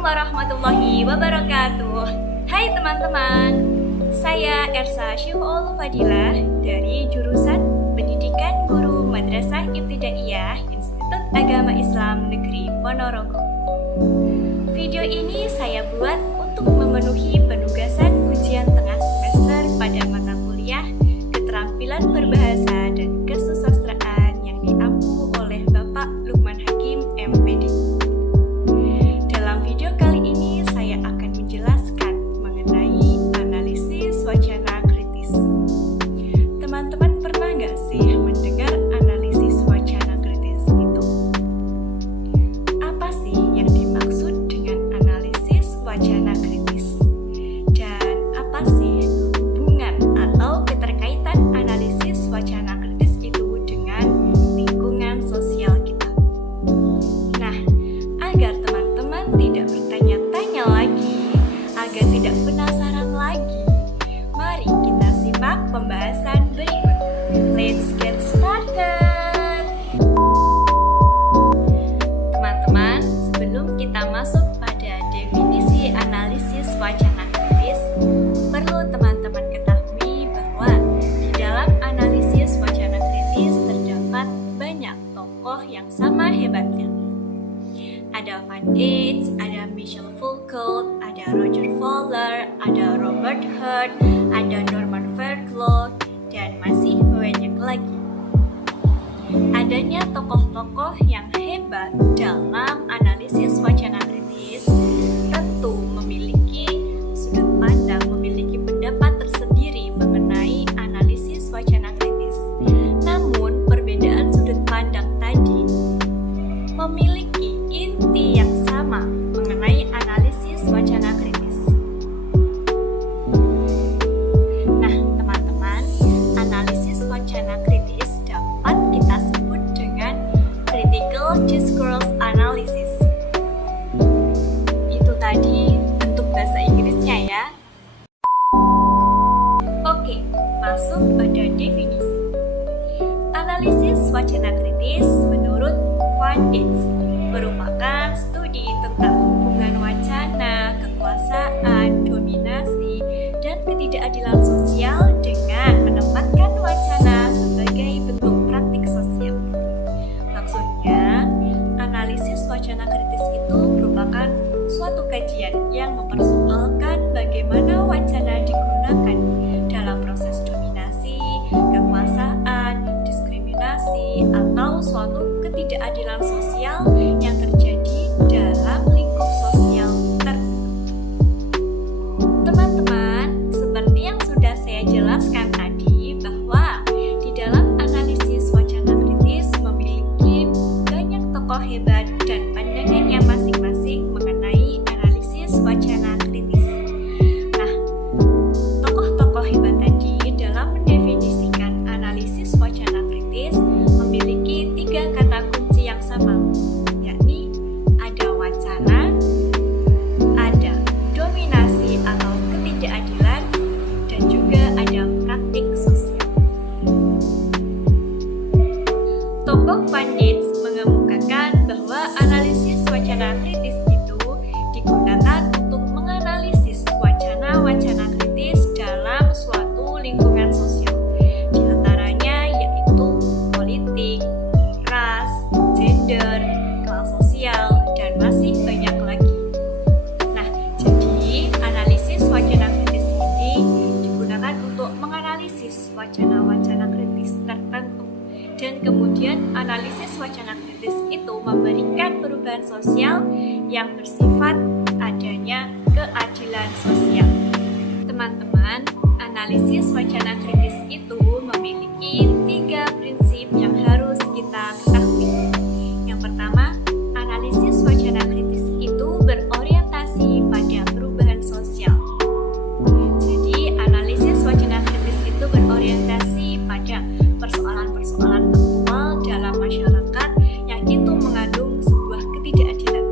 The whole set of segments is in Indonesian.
warahmatullahi wabarakatuh. Hai teman-teman, saya Ersa Syuhul Fadilah dari jurusan Pendidikan Guru Madrasah Ibtidaiyah Institut Agama Islam Negeri Ponorogo. Video ini saya buat untuk memenuhi penugasan ujian tengah semester pada mata kuliah Keterampilan Berbahasa dan Kesusastraan yang diampu oleh Bapak Lukman Hakim, MPD. Dalam video kali ini saya akan menjelaskan mengenai analisis wacana kritis. Teman-teman pernah nggak sih mendengar analisis wacana kritis itu? Apa sih yang dimaksud dengan analisis wacana kritis? Dan apa sih hubungan atau keterkaitan analisis wacana kritis itu dengan lingkungan sosial kita? Nah, agar teman-teman tidak bertanya-tanya lagi, agar tidak penasaran lagi, mari kita simak pembahasan berikut. Let's get started. Teman-teman, sebelum kita masuk pada definisi analisis wacana kritis, perlu teman-teman ketahui bahwa di dalam analisis wacana kritis terdapat banyak tokoh yang sama hebatnya. Ada Van Dijk, ada Michel Foucault, ada Roger Fowler, ada Robert Hurt, ada Norman Fairclough, dan masih banyak lagi. Adanya tokoh-tokoh yang hebat dalam analisis wacana kritis tentu memiliki sudut pandang, memiliki pendapat tersendiri mengenai analisis wacana kritis. Namun, perbedaan sudut pandang tadi memiliki inti yang sama mengenai analisis wacana kritis. Nah, teman-teman, analisis wacana kritis dapat kita sebut dengan critical discourse analysis. Itu tadi bentuk bahasa Inggrisnya ya. Oke, masuk pada definisi. Analisis wacana kritis menurut Van Dijk merupakan studi tentang hubungan wacana, kekuasaan, dominasi, dan ketidakadilan sosial dengan menempatkan wacana sebagai bentuk praktik sosial. Maksudnya, analisis wacana kritis itu merupakan suatu kajian yang mempersoalkan bagaimana wacana digunakan dalam proses dominasi, kekuasaan, diskriminasi, atau suatu ketidakadilan sosial yang terjadi dalam lingkup sosial tertentu. Teman-teman, seperti yang sudah saya jelaskan tadi, bahwa di dalam analisis wacana kritis memiliki banyak tokoh hebat dan pandangannya masing-masing mengenai analisis wacana kritis. Nah, tokoh-tokoh hebat tadi dalam mendefinisikan analisis wacana kritis memiliki 3 kata kunci yang sama, yakni ada wacana, ada dominasi atau ketidakadilan, dan juga ada praktik sosial. Tokoh Van Dijk mengemukakan bahwa analisis wacana kritis itu digunakan untuk menganalisis wacana-wacana kritis dalam suatu lingkungan sosial. Di antaranya yaitu politik, ras, gender, kelas sosial, dan masih banyak lagi. Nah, jadi analisis wacana kritis ini digunakan untuk menganalisis wacana-wacana kritis tertentu. Dan kemudian analisis wacana kritis itu memberikan perubahan sosial yang bersifat adanya keadilan sosial. Teman-teman, analisis wacana kritis itu memiliki 3 prinsip yang harus kita ketahui. Yang pertama, analisis wacana kritis itu berorientasi pada perubahan sosial. Jadi, analisis wacana kritis itu berorientasi pada persoalan-persoalan aktual dalam masyarakat yang itu mengandung sebuah ketidakadilan.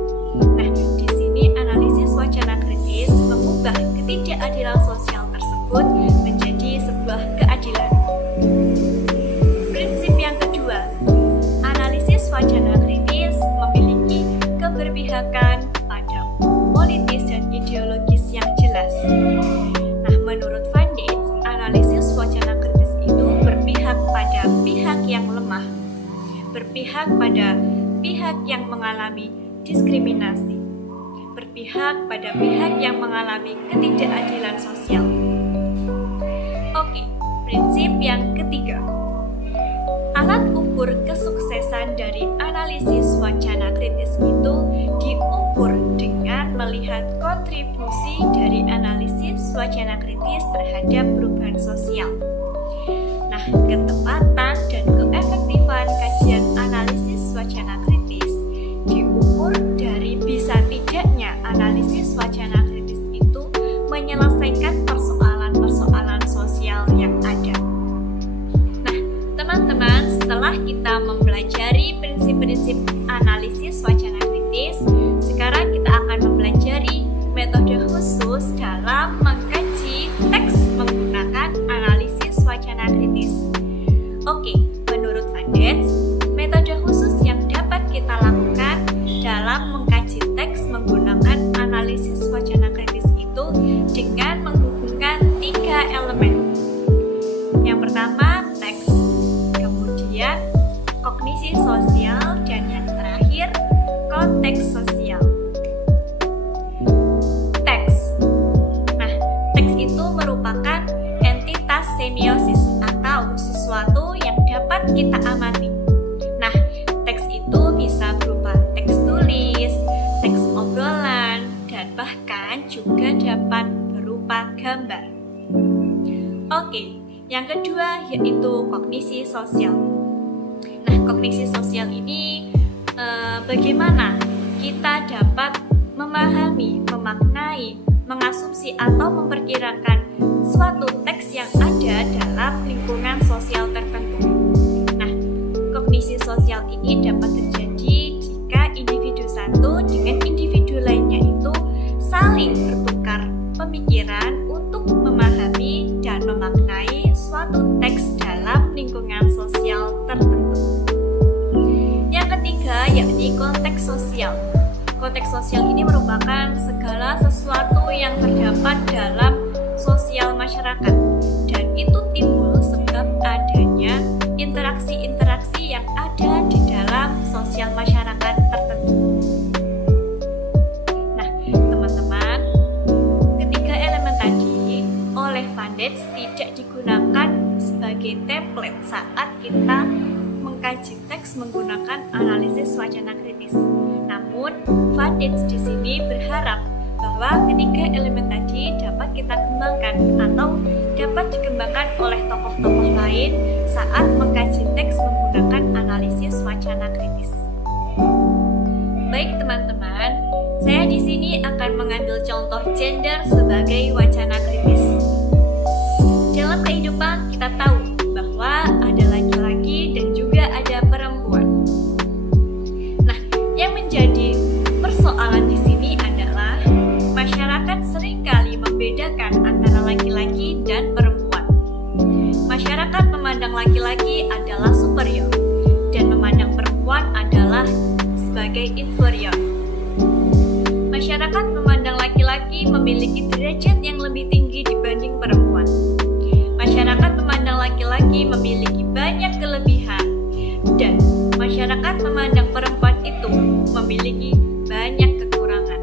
Nah, di sini analisis wacana kritis mengubah ketidakadilan sosial tersebut menjadi sebuah keadilan. Prinsip yang kedua, analisis wacana kritis memiliki keberpihakan pada politis dan ideologis yang jelas. Nah, menurut Van Dijk, analisis wacana kritis itu berpihak pada pihak yang lemah, berpihak pada pihak yang mengalami diskriminasi, berpihak pada pihak yang mengalami ketidakadilan sosial. Oke, prinsip yang ketiga. Alat ukur kesuksesan dari analisis wacana kritis itu diukur dengan melihat kontribusi dari analisis wacana kritis terhadap perubahan sosial. Nah, ketepatan dan keefektifan kajian analisis wacana kritis diukur dari bisa tidaknya analisis wacana kritis itu menyelesaikan persoalan-persoalan sosial yang ada. Nah, teman-teman, setelah kita mempelajari prinsip-prinsip analisis wacana kritis, sekarang kita akan mempelajari metode khusus dalam mengkaji teks menggunakan analisis wacana kritis. Oke, menurut Van Dijk, metode khusus yang dapat kita lakukan dalam mengkaji teks menggunakan analisis wacana kritis itu dengan menghubungkan 3 elemen. Yang pertama, teks, kemudian kognisi sosial, dan yang terakhir, konteks sosial. Teks. Nah, teks itu merupakan entitas semiosis atau sesuatu yang dapat kita amati. Nah, teks itu bisa berupa teks tulis, teks obrolan, dan bahkan juga dapat berupa gambar. Oke, yang kedua yaitu kognisi sosial. Nah, kognisi sosial ini bagaimana kita dapat memahami, memaknai, mengasumsi atau memperkirakan suatu teks yang ada dalam lingkungan sosial tertentu. Nah, kognisi sosial ini dapat terjadi jika individu satu dengan individu lainnya itu saling bertukar pemikiran untuk memahami dan memaknai suatu teks dalam lingkungan sosial tertentu. Yang ketiga yakni konteks sosial. Konteks sosial ini merupakan segala sesuatu yang terdapat dalam sosial masyarakat, dan itu timbul sebab adanya interaksi-interaksi yang ada di dalam sosial masyarakat tertentu. Nah, teman-teman, ketiga elemen tadi oleh Van Dijk tidak digunakan sebagai template saat kita mengkaji teks menggunakan analisis wacana kritis. Namun, Van Dijk di sini berharap bahwa ketiga elemen tadi dapat kita kembangkan atau dapat dikembangkan oleh tokoh-tokoh lain saat mengkaji teks menggunakan analisis wacana kritis. Baik teman-teman, saya di sini akan mengambil contoh gender sebagai wacana kritis. Dalam kehidupan kita tahu bahwa ada laki-laki dan juga ada perempuan. Nah, yang menjadi persoalan di sini adalah masyarakat seringkali membedakan antara laki-laki dan perempuan. Masyarakat memandang laki-laki adalah superior dan memandang perempuan adalah sebagai inferior. Masyarakat memandang laki-laki memiliki derajat yang lebih tinggi dibanding perempuan. Masyarakat memandang laki-laki memiliki banyak kelebihan, dan masyarakat memandang perempuan itu memiliki banyak kekurangan.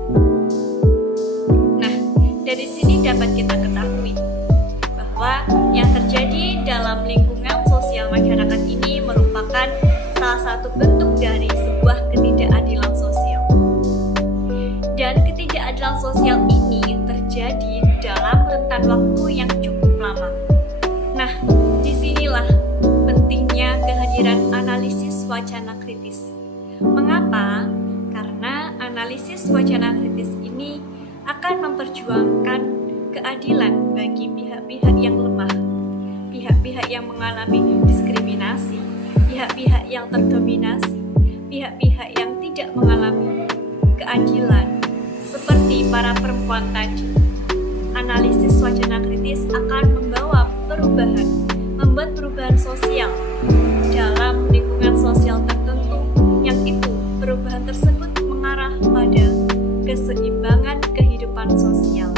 Nah, dari sini dapat kita ketahui bahwa yang terjadi dalam lingkungan sosial masyarakat ini merupakan salah satu bentuk dari sebuah ketidakadilan sosial. Dan ketidakadilan sosial ini terjadi dalam rentan waktu yang cukup lama. Nah, disinilah pentingnya kehadiran analisis wacana kritis. Mengapa? Karena analisis wacana kritis ini akan memperjuangkan keadilan bagi pihak-pihak yang lemah, pihak-pihak yang mengalami diskriminasi, pihak-pihak yang terdominasi, pihak-pihak yang tidak mengalami keadilan, seperti para perempuan tadi. Analisis wacana kritis akan membawa perubahan, membuat perubahan sosial dalam lingkungan sosial tertentu, yang itu perubahan tersebut mengarah pada keseimbangan kehidupan kehidupan sosial.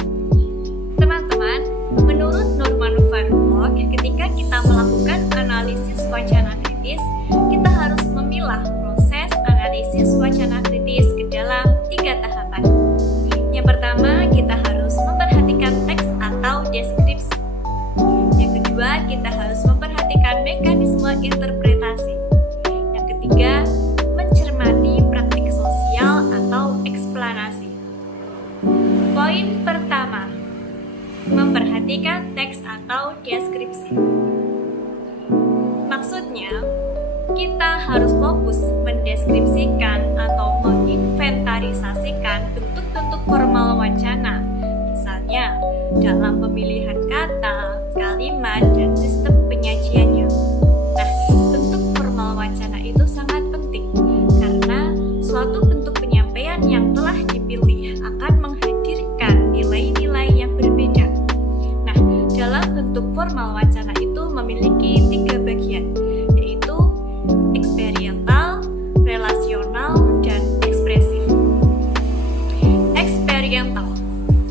Teman-teman, menurut Norman Vanderhoek, ketika kita melakukan analisis wacana kritis, kita harus memilah proses analisis wacana kritis ke dalam 3 tahapan. Yang pertama, kita harus memperhatikan teks atau deskripsi. Yang kedua, kita harus memperhatikan mekanisme interpretasi. Yang ketiga, mencermati praktik sosial atau eksplanasi. Poin pertama, memperhatikan teks atau deskripsi. Maksudnya, kita harus fokus mendeskripsikan atau menginventarisasikan bentuk-bentuk formal wacana, misalnya dalam pemilihan kata, kalimat, dan sistem penyajiannya. Nah, bentuk formal wacana itu sangat penting karena suatu bentuk penyampaian yang telah dipilih akan menghadirkan nilai-nilai yang berbeda. Nah, dalam bentuk formal wacana itu memiliki 3 bagian, yaitu eksperiental, relasional, dan ekspresif. Eksperiental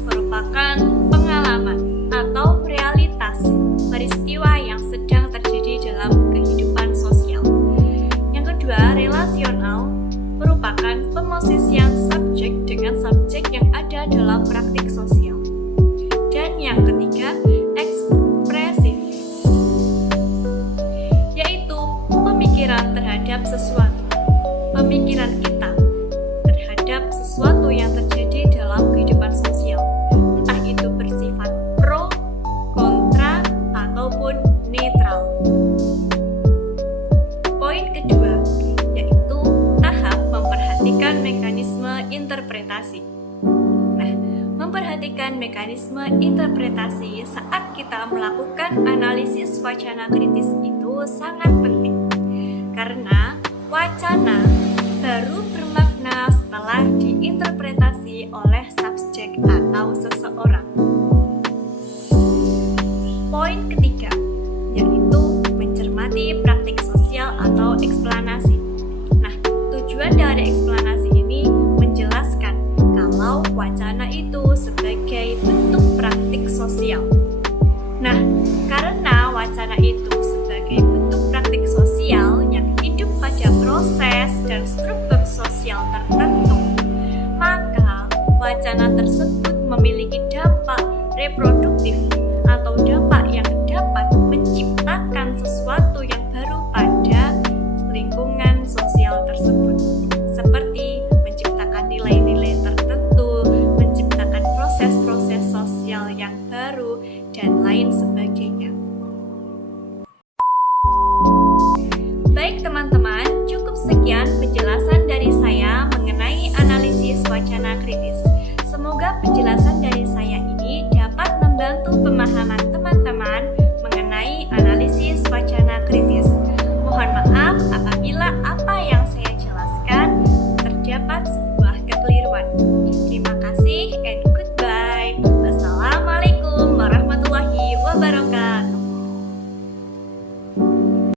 merupakan pengalaman atau realitas peristiwa yang sedang terjadi dalam kehidupan sosial. Yang kedua, relasional merupakan pemosisian subjek dengan subjek yang ada dalam praktik sosial. Dan yang ketiga, ekspresif, yaitu pemikiran terhadap sesuatu, pemikiran kita terhadap sesuatu yang terjadi dalam kehidupan sosial, entah itu bersifat pro, kontra, ataupun netral. Poin kedua, yaitu tahap memperhatikan mekanisme interpretasi. Nah, memperhatikan mekanisme interpretasi saat kita melakukan analisis wacana kritis itu sangat penting, karena wacana baru bermakna setelah diinterpretasi oleh subjek atau seseorang. Poin ketiga, yaitu mencermati praktik sosial atau eksplanasi. Nah, tujuan dari eksplanasi ini menjelaskan kalau wacana itu sebagai bentuk praktik sosial. Nah, karena wacana itu sebagai bentuk praktik sosial yang hidup pada proses dan struktur sosial tertentu, maka wacana tersebut memiliki dampak reproduktif atau dampak yang dapat menciptakan sesuatu yang baru pada lingkungan sosial tersebut, seperti menciptakan nilai-nilai tertentu, menciptakan proses-proses sosial yang baru, dan lain sebagainya. Baik teman-teman, cukup sekian penjelasan dari saya mengenai analisis wacana kritis. Semoga penjelasan dari